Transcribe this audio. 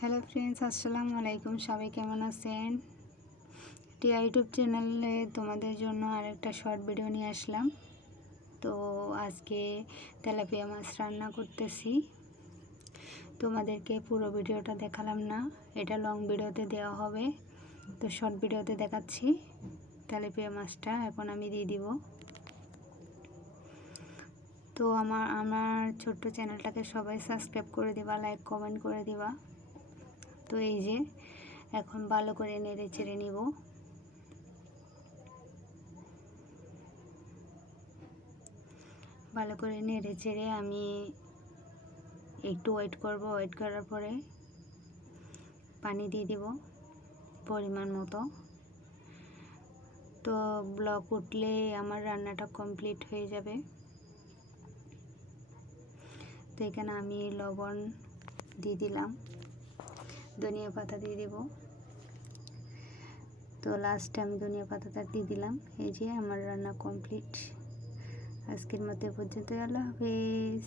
Hello friends, আসসালামু আলাইকুম। সবাই কেমন আছেন? টিয়া ইউটিউব চ্যানেলে তোমাদের জন্য আরেকটা শর্ট ভিডিও নিয়ে আসলাম। তো আজকে তেলাপিয়া মাছ রান্না করতেছি। তোমাদেরকে পুরো ভিডিওটা দেখালাম না, এটা লং ভিডিওতে দেওয়া হবে। তো শর্ট ভিডিওতে দেখাচ্ছি। তেলাপিয়া মাছটা এখন আমি দিয়ে দিব। তো আমার ছোট্ট চ্যানেলটাকে সবাই সাবস্ক্রাইব করে দিবা, লাইক কমেন্ট করে দিবা। তো এই যে এখন ভালো করে নেড়ে চেড়ে নিব। ভালো করে নেড়ে চেড়ে আমি একটু ওয়েট করব। ওয়েট করার পরে পানি দিয়ে দিব পরিমাণ মতো। তো ব্লক উঠলে আমার রান্নাটা কমপ্লিট হয়ে যাবে। তো এখানে আমি লবণ দিয়ে দিলাম, ধনিয়া পাতা দিয়ে দেব। তো লাস্টে আমি ধনিয়া পাতাটা দিয়ে দিলাম। এই যে আমার রান্না কমপ্লিট। আজকের মতো পর্যন্ত, আল্লাহ হাফেজ।